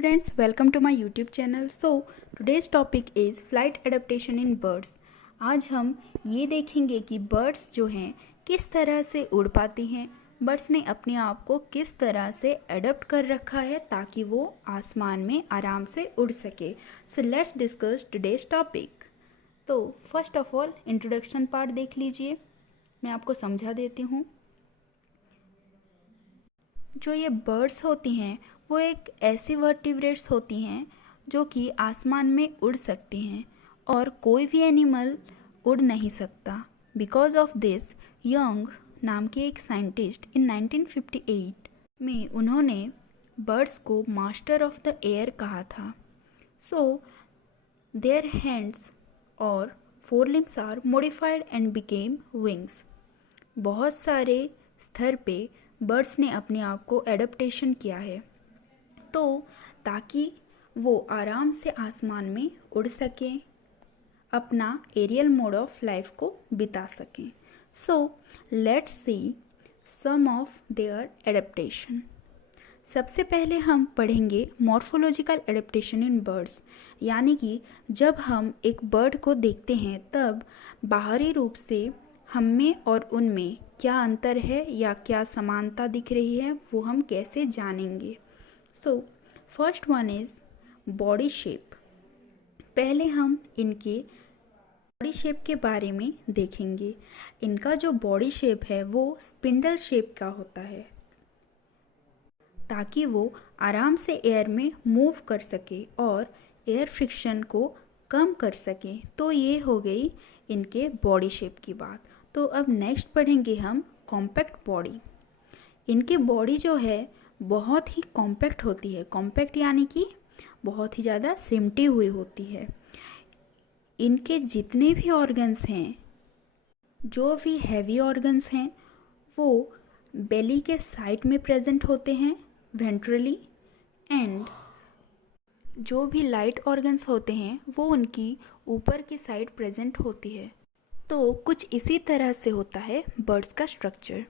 Students, welcome to my YouTube channel. So today's topic is flight adaptation in birds. आज हम ये देखेंगे कि बर्ड्स जो हैं किस तरह से उड़ पाती हैं, बर्ड्स ने अपने आप को किस तरह से अडप्ट कर रखा है ताकि वो आसमान में आराम से उड़ सके. So let's discuss today's topic. तो first of all introduction part देख लीजिए, मैं आपको समझा देती हूँ. जो ये बर्ड्स होती हैं वो एक ऐसी वर्टिब्रेट्स होती हैं जो कि आसमान में उड़ सकती हैं और कोई भी एनिमल उड़ नहीं सकता. बिकॉज ऑफ दिस यंग नाम के एक साइंटिस्ट इन 1958 में उन्होंने बर्ड्स को मास्टर ऑफ द एयर कहा था. सो देयर हैंड्स और forelimbs are modified and became wings. बहुत सारे स्तर पे बर्ड्स ने अपने आप को एडप्टेशन किया है तो ताकि वो आराम से आसमान में उड़ सकें, अपना एरियल मोड ऑफ लाइफ को बिता सकें. So let's see some of their adaptation. सबसे पहले हम पढ़ेंगे मॉर्फोलॉजिकल एडप्टेशन इन बर्ड्स, यानी कि जब हम एक बर्ड को देखते हैं तब बाहरी रूप से हम में और उनमें क्या अंतर है या क्या समानता दिख रही है वो हम कैसे जानेंगे. So first one is body shape. पहले हम इनके बॉडी शेप के बारे में देखेंगे. इनका जो बॉडी शेप है वो स्पिंडल शेप का होता है ताकि वो आराम से एयर में मूव कर सके और एयर फ्रिक्शन को कम कर सके. तो ये हो गई इनके बॉडी शेप की बात. तो अब नेक्स्ट पढ़ेंगे हम कॉम्पैक्ट बॉडी. इनकी बॉडी जो है बहुत ही कॉम्पैक्ट होती है. कॉम्पैक्ट यानी कि बहुत ही ज़्यादा सिमटी हुई होती है. इनके जितने भी ऑर्गन्स हैं, जो भी हैवी ऑर्गन्स हैं, वो बेली के साइड में प्रेजेंट होते हैं वेंट्रली, एंड जो भी लाइट ऑर्गन्स होते हैं वो उनकी ऊपर की साइड प्रेजेंट होती है. तो कुछ इसी तरह से होता है बर्ड्स का स्ट्रक्चर.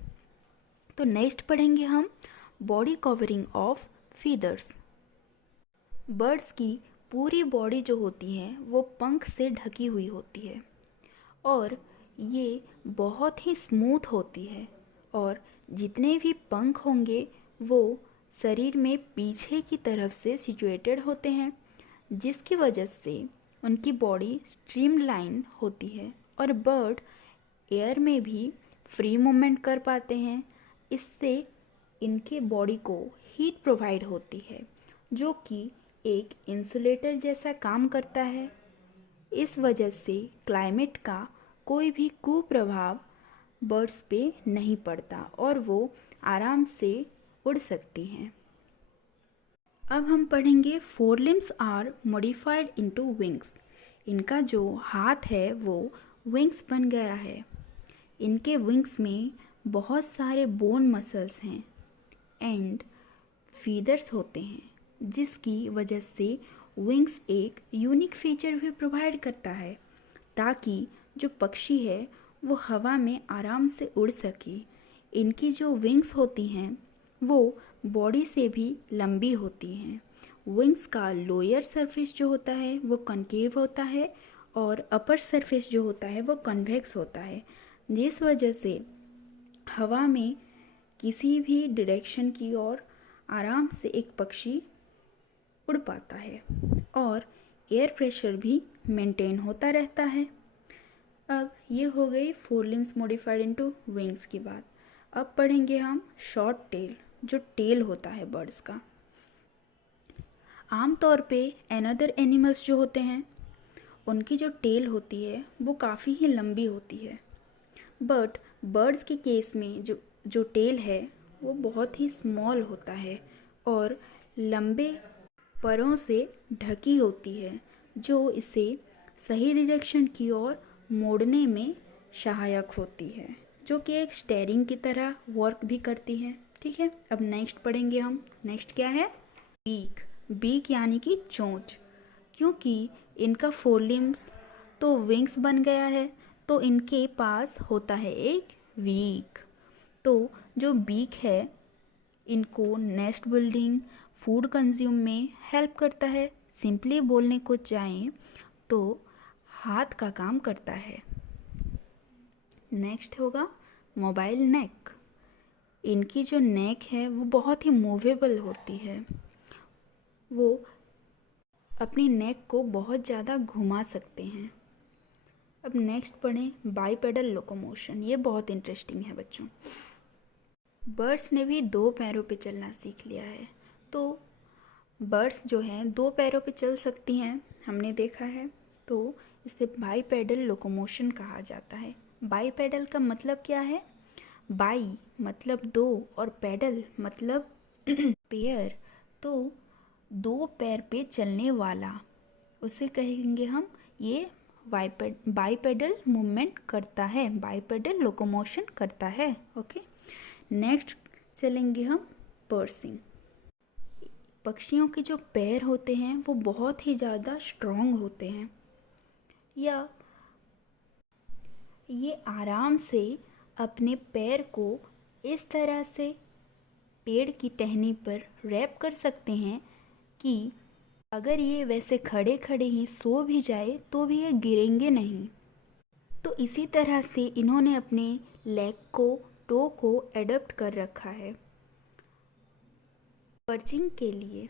तो नेक्स्ट पढ़ेंगे हम body covering of feathers. Birds की पूरी बॉडी जो होती है वो पंख से ढकी हुई होती है और ये बहुत ही स्मूथ होती है और जितने भी पंख होंगे वो शरीर में पीछे की तरफ से सिचुएटेड होते हैं, जिसकी वजह से उनकी बॉडी स्ट्रीमलाइन होती है और बर्ड एयर में भी फ्री मूवमेंट कर पाते हैं. इससे इनके बॉडी को हीट प्रोवाइड होती है जो कि एक इंसुलेटर जैसा काम करता है. इस वजह से क्लाइमेट का कोई भी कुप्रभाव बर्ड्स पे नहीं पड़ता और वो आराम से उड़ सकती हैं. अब हम पढ़ेंगे forelimbs are modified into wings. इनका जो हाथ है वो विंग्स बन गया है. इनके विंग्स में बहुत सारे बोन मसल्स हैं एंड फीदर्स होते हैं, जिसकी वजह से विंग्स एक यूनिक फीचर भी प्रोवाइड करता है ताकि जो पक्षी है वो हवा में आराम से उड़ सके. इनकी जो विंग्स होती हैं वो बॉडी से भी लंबी होती हैं. विंग्स का लोअर सरफेस जो होता है वो कॉन्केव होता है और अपर सरफेस जो होता है वो कन्वेक्स होता है, जिस वजह से हवा में किसी भी डायरेक्शन की ओर आराम से एक पक्षी उड़ पाता है और एयर प्रेशर भी मेंटेन होता रहता है. अब ये हो गई four limbs modified into wings की बात. अब पढ़ेंगे हम शॉर्ट टेल, जो टेल होता है बर्ड्स का. आमतौर पे अनदर एनिमल्स जो होते हैं उनकी जो टेल होती है वो काफ़ी ही लंबी होती है, बट बर्ड्स के केस में जो टेल है वो बहुत ही स्मॉल होता है और लंबे परों से ढकी होती है, जो इसे सही डायरेक्शन की ओर मोड़ने में सहायक होती है, जो कि एक स्टेयरिंग की तरह वर्क भी करती है. ठीक है, अब नेक्स्ट पढ़ेंगे हम. नेक्स्ट क्या है? बीक. बीक यानी कि चोंच. क्योंकि इनका फोर लिम्स तो विंग्स बन गया है तो इनके पास होता है एक बीक. तो जो बीक है इनको नेस्ट बिल्डिंग, फूड कंज्यूम में हेल्प करता है। सिंपली बोलने को जाएं तो हाथ का काम करता है। नेक्स्ट होगा मोबाइल नेक। इनकी जो नेक है वो बहुत ही मूवेबल होती है। वो अपनी नेक को बहुत ज़्यादा घुमा सकते हैं। अब नेक्स्ट पढ़ें बाइपेडल लोकोमोशन। ये बहुत इंटरेस्टिंग है बच्चों। बर्ड्स ने भी 2 पैरों पे चलना सीख लिया है। तो बर्ड्स जो हैं 2 पैरों पे चल सकती हैं, हमने देखा है। तो इसे बाइपेडल लोकोमोशन कहा जाता है। बाइपेडल का मतलब क्या है? बाई मतलब 2 और पेडल मतलब पैर। तो 2 पैर पे चलने वाला, उसे कहेंगे हम ये बाइपेडल मूवमेंट करता है, बाइपेडल लोकोमोशन करता है। ओके, नेक्स्ट चलेंगे हम पर्सिंग। पक्षियों के जो पैर होते हैं वो बहुत ही ज़्यादा स्ट्रॉन्ग होते हैं, या ये आराम से अपने पैर को इस तरह से पेड़ की टहनी पर रैप कर सकते हैं कि अगर ये वैसे खड़े खड़े ही सो भी जाए तो भी ये गिरेंगे नहीं। तो इसी तरह से इन्होंने अपने लेग को, टो को एडप्ट कर रखा है पर्चिंग के लिए।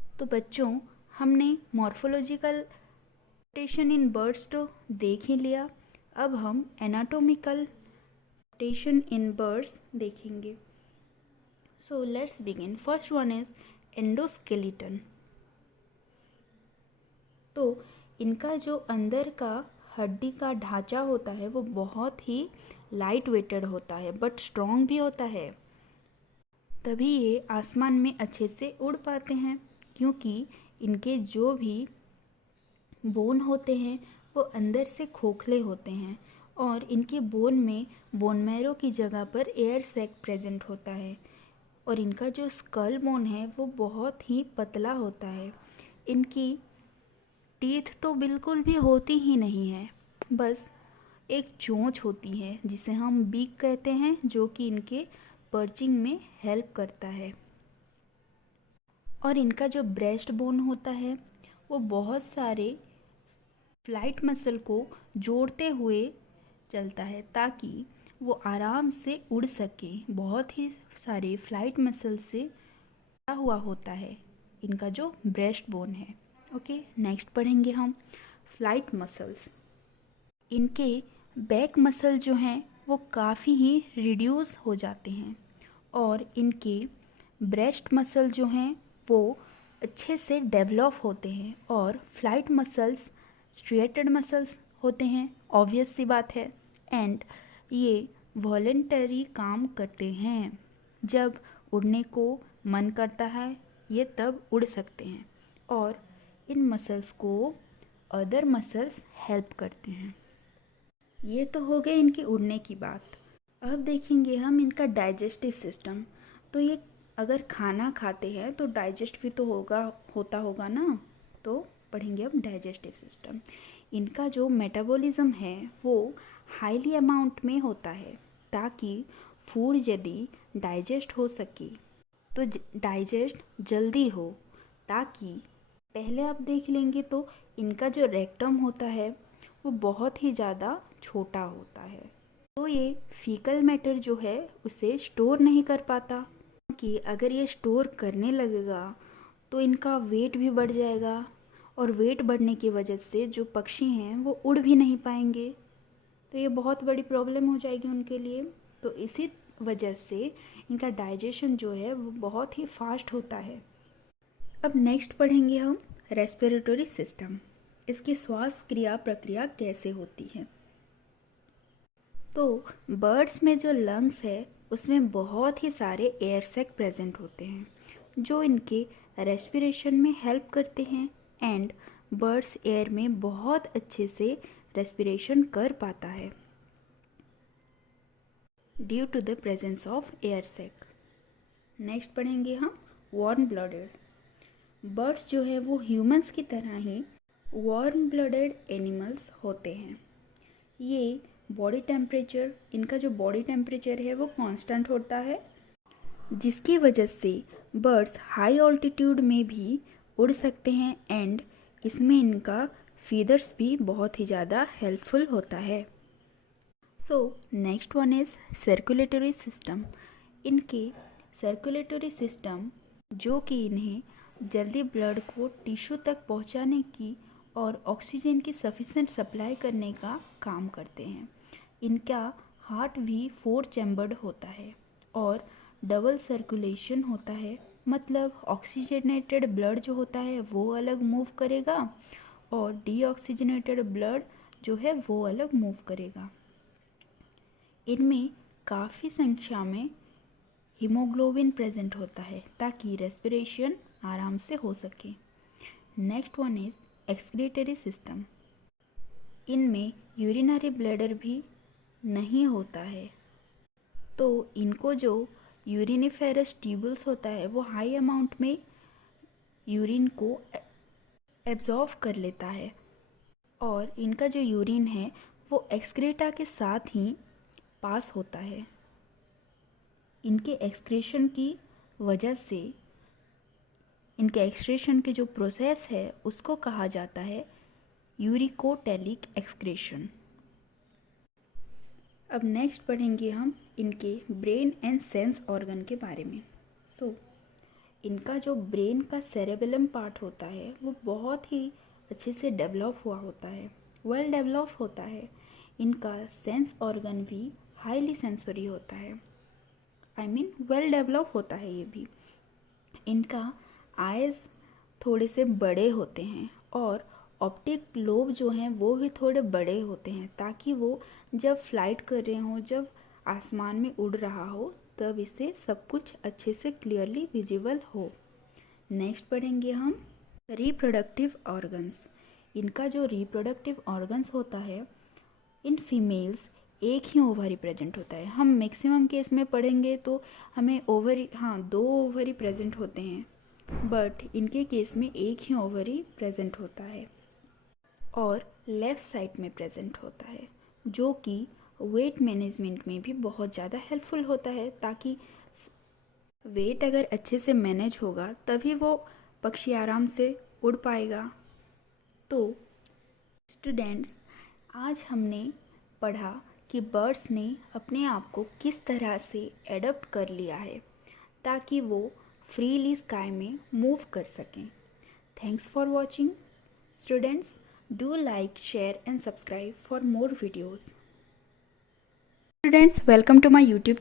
तो बच्चों, हमने मॉर्फोलॉजिकल एडेप्टेशन इन बर्ड्स तो देख ही लिया। अब हम एनाटॉमिकल एडेप्टेशन इन बर्ड्स देखेंगे। So let's begin. First one is endoskeleton. तो इनका जो अंदर का हड्डी का ढांचा होता है वो बहुत ही लाइट वेटेड होता है, बट स्ट्रॉन्ग भी होता है। तभी ये आसमान में अच्छे से उड़ पाते हैं, क्योंकि इनके जो भी बोन होते हैं वो अंदर से खोखले होते हैं और इनके बोन में बोन मैरो की जगह पर एयर सैक प्रेजेंट होता है। और इनका जो स्कल बोन है वो बहुत ही पतला होता है। इनकी टीथ तो बिल्कुल भी होती ही नहीं है, बस एक चोंच होती है जिसे हम बीक कहते हैं, जो कि इनके पर्चिंग में हेल्प करता है। और इनका जो ब्रेस्ट बोन होता है वो बहुत सारे फ्लाइट मसल को जोड़ते हुए चलता है ताकि वो आराम से उड़ सके। बहुत ही सारे फ्लाइट मसल से जुड़ा हुआ होता है इनका जो ब्रेस्ट बोन है। ओके, नेक्स्ट पढ़ेंगे हम फ्लाइट मसल्स। इनके बैक मसल जो हैं वो काफ़ी ही रिड्यूस हो जाते हैं और इनके ब्रेस्ट मसल जो हैं वो अच्छे से डेवलप होते हैं। और फ्लाइट मसल्स स्ट्रिएटेड मसल्स होते हैं, ऑब्वियस सी बात है। एंड ये वॉलेंटरी काम करते हैं। जब उड़ने को मन करता है ये तब उड़ सकते हैं और इन मसल्स को अदर मसल्स हेल्प करते हैं। ये तो हो गए इनके उड़ने की बात। अब देखेंगे हम इनका डाइजेस्टिव सिस्टम। तो ये अगर खाना खाते हैं तो डाइजेस्ट भी तो होता होगा ना। तो पढ़ेंगे अब डाइजेस्टिव सिस्टम। इनका जो मेटाबॉलिज्म है वो हाईली अमाउंट में होता है ताकि फूड यदि डाइजेस्ट हो सके तो डाइजेस्ट जल्दी हो। ताकि पहले आप देख लेंगे तो इनका जो रेक्टम होता है वो बहुत ही ज़्यादा छोटा होता है, तो ये फीकल मैटर जो है उसे स्टोर नहीं कर पाता। क्योंकि अगर ये स्टोर करने लगेगा तो इनका वेट भी बढ़ जाएगा और वेट बढ़ने की वजह से जो पक्षी हैं वो उड़ भी नहीं पाएंगे। तो ये बहुत बड़ी प्रॉब्लम हो जाएगी उनके लिए। तो इसी वजह से इनका डाइजेशन जो है वो बहुत ही फास्ट होता है। अब नेक्स्ट पढ़ेंगे हम रेस्पिरेटरी सिस्टम। इसकी श्वास क्रिया प्रक्रिया कैसे होती है। तो बर्ड्स में जो लंग्स है उसमें बहुत ही सारे एयर सैक प्रेजेंट होते हैं जो इनके रेस्पिरेशन में हेल्प करते हैं। एंड बर्ड्स एयर में बहुत अच्छे से रेस्पिरेशन कर पाता है due to the presence of air sac. Next पढ़ेंगे हम वार्म ब्लडेड। बर्ड्स जो है वो ह्यूमंस की तरह ही वार्म ब्लडेड एनिमल्स होते हैं। ये बॉडी टेम्परेचर, इनका जो बॉडी टेम्परेचर है वो कांस्टेंट होता है जिसकी वजह से बर्ड्स हाई ऑल्टीट्यूड में भी उड़ सकते हैं एंड इसमें इनका फीदर्स भी बहुत ही ज़्यादा हेल्पफुल होता है। So next one is circulatory system. इनके सर्कुलेटरी सिस्टम जो कि इन्हें जल्दी ब्लड को टिश्यू तक पहुंचाने की और ऑक्सीजन की सफिशेंट सप्लाई करने का काम करते हैं। इनका हार्ट भी 4 चैम्बर्ड होता है और डबल सर्कुलेशन होता है, मतलब ऑक्सीजनेटेड ब्लड जो होता है वो अलग मूव करेगा और डीऑक्सीजनेटेड ब्लड जो है वो अलग मूव करेगा। इनमें काफ़ी संख्या में हीमोग्लोबिन प्रेजेंट होता है ताकि रेस्पिरेशन आराम से हो सके। Next one is excretory system. इनमें यूरिनरी ब्लैडर भी नहीं होता है, तो इनको जो यूरिनिफेरस ट्यूबल्स होता है वो हाई अमाउंट में यूरिन को एब्जॉर्व कर लेता है और इनका जो यूरिन है वो एक्सक्रीटा के साथ ही पास होता है। इनके एक्सक्रीशन की वजह से इनके एक्सक्रीशन के जो प्रोसेस है उसको कहा जाता है यूरिकोटेलिक एक्सक्रीशन। अब नेक्स्ट पढ़ेंगे हम इनके ब्रेन एंड सेंस ऑर्गन के बारे में। इनका जो ब्रेन का सेरेबेलम पार्ट होता है वो बहुत ही अच्छे से डेवलप हुआ होता है, वेल डेवलप होता है। इनका सेंस ऑर्गन भी हाईली सेंसरी होता है, वेल डेवलप होता है ये भी। इनका आइज़ थोड़े से बड़े होते हैं और ऑप्टिक लोब जो हैं वो भी थोड़े बड़े होते हैं ताकि वो जब फ्लाइट कर रहे हों, जब आसमान में उड़ रहा हो, तब इसे सब कुछ अच्छे से क्लियरली विजिबल हो। नेक्स्ट पढ़ेंगे हम रिप्रोडक्टिव ऑर्गन्स। इनका जो रिप्रोडक्टिव ऑर्गन्स होता है, इन फीमेल्स एक ही ओवरी प्रेजेंट होता है। हम मैक्सिमम केस में पढ़ेंगे तो हमें ओवरी 2 ओवरी प्रेजेंट होते हैं, बट इनके केस में एक ही ओवरी प्रेजेंट होता है और लेफ़्ट साइड में प्रेजेंट होता है, जो कि वेट मैनेजमेंट में भी बहुत ज़्यादा हेल्पफुल होता है ताकि वेट अगर अच्छे से मैनेज होगा तभी वो पक्षी आराम से उड़ पाएगा। तो स्टूडेंट्स, आज हमने पढ़ा कि बर्ड्स ने अपने आप को किस तरह से एडप्ट कर लिया है ताकि वो फ्रीली स्काई में मूव कर सकें। Thanks for watching students. Do like, share and subscribe for more videos. Students, welcome to my YouTube channel.